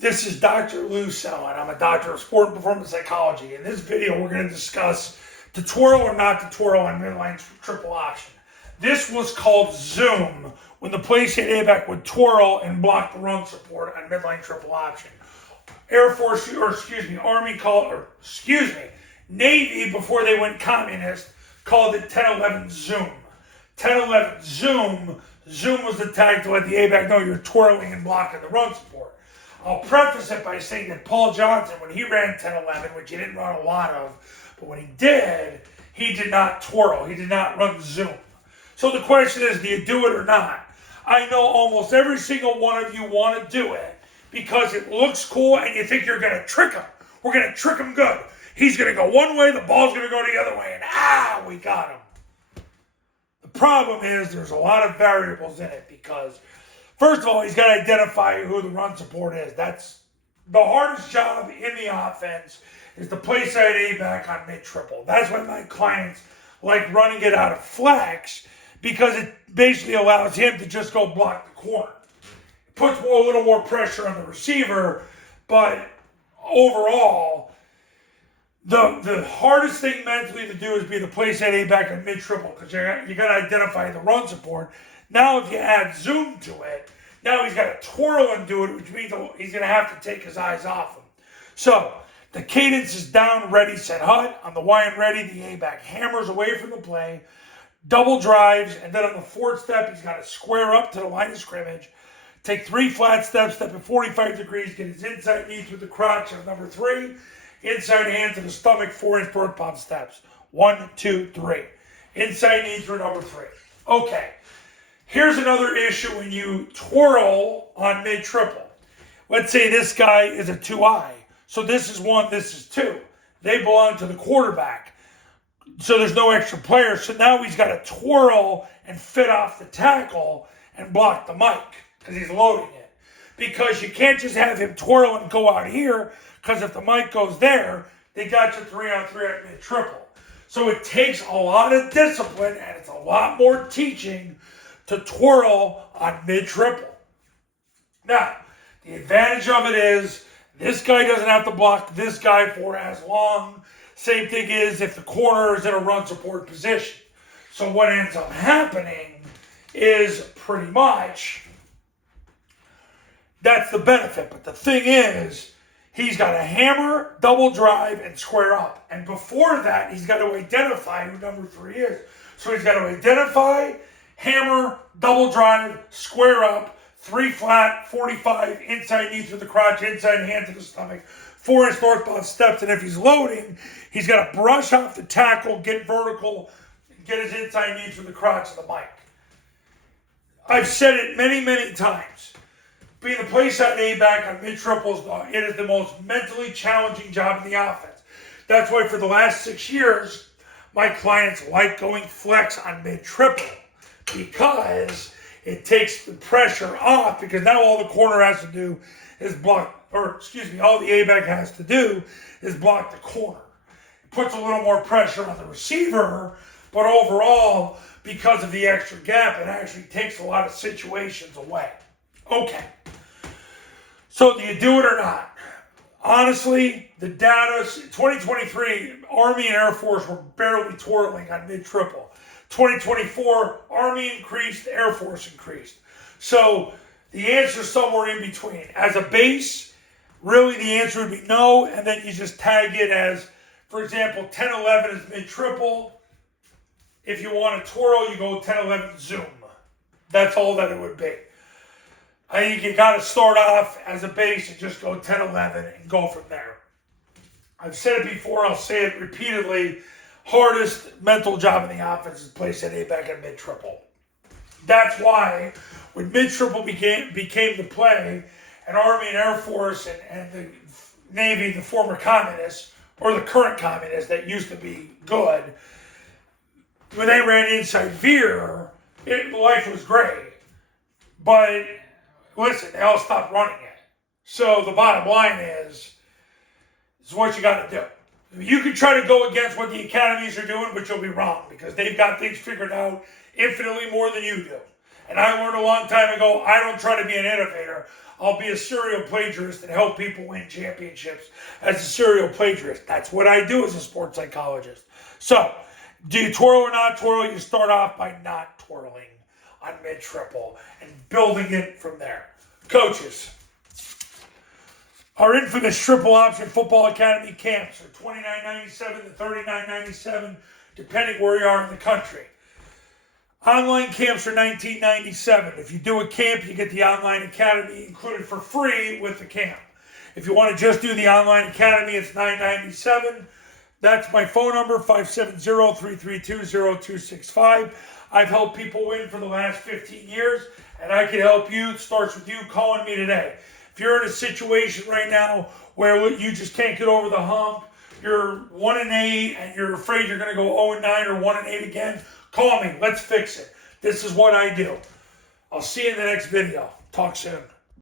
This is Dr. Lou Sell, and I'm a doctor of sport and performance psychology. In this video, we're going to discuss to twirl or not to twirl on midline triple option. This was called Zoom when the play set A-back would twirl and block the run support on midline triple option. Navy, before they went communist, called it 10-11 Zoom. 10-11 Zoom. Zoom was the tag to let the A-back know you're twirling and blocking the run support. I'll preface it by saying that Paul Johnson, when he ran 10-11, which he didn't run a lot of, but when he did not twirl. He did not run Zoom. So the question is, do you do it or not? I know almost every single one of you want to do it because it looks cool and you think you're going to trick him. We're going to trick him good. He's going to go one way, the ball's going to go the other way, and we got him. The problem is there's a lot of variables in it because, first of all, he's got to identify who the run support is. That's the hardest job in the offense, is to play side A-back on mid-triple. That's why my clients like running it out of flex, because it basically allows him to just go block the corner. It puts a little more pressure on the receiver, but overall, the hardest thing mentally to do is be the play side A-back on mid-triple, because you got to identify the run support. Now if you add Zoom to it, now he's got to twirl and do it, which means he's going to have to take his eyes off him. So the cadence is down, ready, set, hut. On the Y and ready, the A-back hammers away from the play, double drives, and then on the fourth step, he's got to square up to the line of scrimmage, take 3 flat steps, step at 45 degrees, get his inside knee through the crotch of number 3, inside hand to the stomach, 4-inch bird palm steps. 1, 2, 3. Inside knee through number 3. Okay. Here's another issue when you twirl on mid-triple. Let's say this guy is a 2-eye. So this is 1, this is 2. They belong to the quarterback. So there's no extra player. So now he's got to twirl and fit off the tackle and block the mic because he's loading it. Because you can't just have him twirl and go out here, because if the mic goes there, they got you 3-on-3 at mid-triple. So it takes a lot of discipline and it's a lot more teaching to twirl on mid-triple. Now, the advantage of it is this guy doesn't have to block this guy for as long. Same thing is if the corner is in a run support position. So what ends up happening is pretty much that's the benefit. But the thing is, he's got to hammer, double drive, and square up. And before that, he's got to identify who number 3 is. So he's got to identify, hammer, double drive, square up, 3 flat, 45, inside knee through the crotch, inside hand to the stomach, 4-inch northbound steps. And if he's loading, he's got to brush off the tackle, get vertical, get his inside knee through the crotch of the mic. I've said it many, many times. Being the play side A-back on mid-triples, it is the most mentally challenging job in the offense. That's why for the last 6 years, my clients like going flex on mid-triple, because it takes the pressure off, because now all the corner has to do is all the A-back has to do is block the corner. It puts a little more pressure on the receiver, but overall, because of the extra gap, it actually takes a lot of situations away. Okay. So do you do it or not? Honestly, the data, 2023, Army and Air Force were barely twirling on mid-triple. 2024, Army increased, Air Force increased. So the answer is somewhere in between. As a base, really the answer would be no, and then you just tag it as, for example, 10-11 is mid-triple. If you want to twirl, you go 10-11 Zoom. That's all that it would be. I think you got to start off as a base and just go 10-11 and go from there. I've said it before, I'll say it repeatedly. Hardest mental job in the offense is play set A-back and mid-triple. That's why when mid-triple became the play, and Army and Air Force and the Navy, the former communists, or the current communists that used to be good, when they ran inside veer, life was great. But listen, they all stopped running it. So the bottom line is what you got to do. You can try to go against what the academies are doing, but you'll be wrong, because they've got things figured out infinitely more than you do. And I learned a long time ago, I don't try to be an innovator. I'll be a serial plagiarist and help people win championships as a serial plagiarist. That's what I do as a sports psychologist. So, do you twirl or not twirl? You start off by not twirling on mid-triple and building it from there. Coaches, our infamous triple option football academy camps are $29.97 to $39.97, depending where you are in the country. Online camps are $19.97. If you do a camp, you get the online academy included for free with the camp. If you want to just do the online academy, it's $9.97. That's my phone number, 570-332-0265. I've helped people win for the last 15 years, and I can help you. It starts with you calling me today. If you're in a situation right now where you just can't get over the hump, you're 1-8, and you're afraid you're going to go 0-9 or 1-8 again, call me. Let's fix it. This is what I do. I'll see you in the next video. Talk soon.